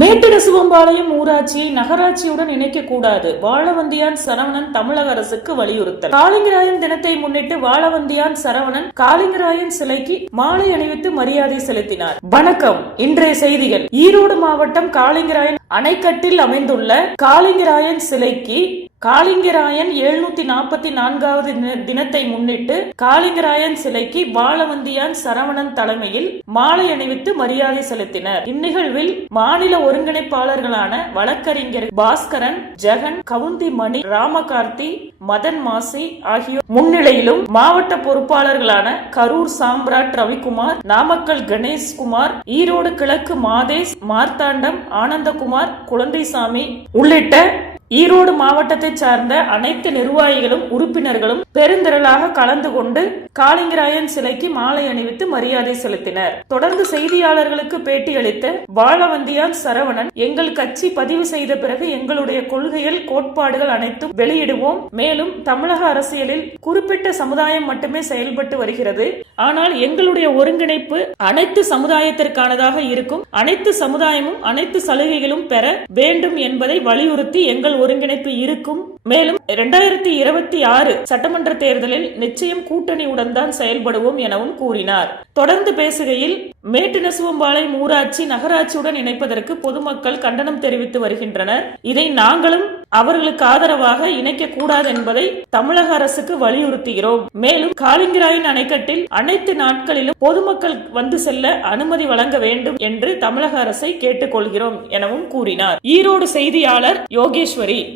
மேட்டுரசுவம்பாளையம் ஊராட்சியை நகராட்சியுடன் இணைக்கக்கூடாது. வாழவந்தியான் சரவணன் தமிழக அரசுக்கு வலியுறுத்தல். காளிங்கராயன் தினத்தை முன்னிட்டு வாழவந்தியான் சரவணன் காளிங்கராயன் சிலைக்கு மாலை அணிவித்து மரியாதை செலுத்தினார். வணக்கம். இன்றைய செய்திகள். ஈரோடு மாவட்டம் காளிங்கராயன் அணைக்கட்டில் அமைந்துள்ள காளிங்கராயன் சிலைக்கு காளிங்கராயன் எழுநூத்தி நாற்பத்தி நான்காவது தினத்தை முன்னிட்டு காளிங்கராயன் சிலைக்கு வாழவந்தியான் சரவணன் தலைமையில் மாலை அணிவித்து மரியாதை செலுத்தினர். இந்நிகழ்வில் மாநில ஒருங்கிணைப்பாளர்களான வழக்கறிஞர் பாஸ்கரன் ஜெகன் கவுந்தி மணி ராமகார்த்தி மதன் மாசி ஆகியோர் முன்னிலையிலும் மாவட்ட பொறுப்பாளர்களான கரூர் சாம்ராட் ரவிக்குமார் நாமக்கல் கணேஷ்குமார் ஈரோடு கிழக்கு மாதேஷ் மார்த்தாண்டம் ஆனந்தகுமார் குழந்தைசாமி உள்ளிட்ட ஈரோடு மாவட்டத்தை சார்ந்த அனைத்து நிர்வாகிகளும் உறுப்பினர்களும் பெருந்திரளாக கலந்து கொண்டு காளிங்கராயன் சிலைக்கு மாலை அணிவித்து மரியாதை செலுத்தினர். தொடர்ந்து செய்தியாளர்களுக்கு பேட்டியளித்த வாழவந்தியான் சரவணன் எங்கள் கட்சி பதிவு செய்த பிறகு எங்களுடைய கொள்கைகள் கோட்பாடுகள் அனைத்தும் வெளியிடுவோம். மேலும் தமிழக அரசியலில் குறிப்பிட்ட சமுதாயம் மட்டுமே செயல்பட்டு வருகிறது. ஆனால் எங்களுடைய ஒருங்கிணைப்பு அனைத்து சமுதாயத்திற்கானதாக இருக்கும். அனைத்து சமுதாயமும் அனைத்து சலுகைகளும் பெற வேண்டும் என்பதை வலியுறுத்தி எங்கள் ஒருங்கிணைப்பு இருக்கும். மேலும் இரண்டாயிரத்தி இருபத்தி ஆறு சட்டமன்ற தேர்தலில் நிச்சயம் கூட்டணியுடன் தான் செயல்படுவோம் எனவும் கூறினார். தொடர்ந்து பேசுகையில் மேட்டு நெசுவம்பாளை ஊராட்சி நகராட்சியுடன் இணைப்பதற்கு பொதுமக்கள் கண்டனம் தெரிவித்து வருகின்றனர். இதை நாங்களும் அவர்களுக்கு ஆதரவாக இணைக்க கூடாது என்பதை தமிழக அரசுக்கு வலியுறுத்துகிறோம். மேலும் காளிங்கராயன் அணைக்கட்டில் அனைத்து நாட்களிலும் பொதுமக்கள் வந்து செல்ல அனுமதி வழங்க வேண்டும் என்று தமிழக அரசை கேட்டுக்கொள்கிறோம் எனவும் கூறினார். ஈரோடு செய்தியாளர் யோகேஸ்வரி.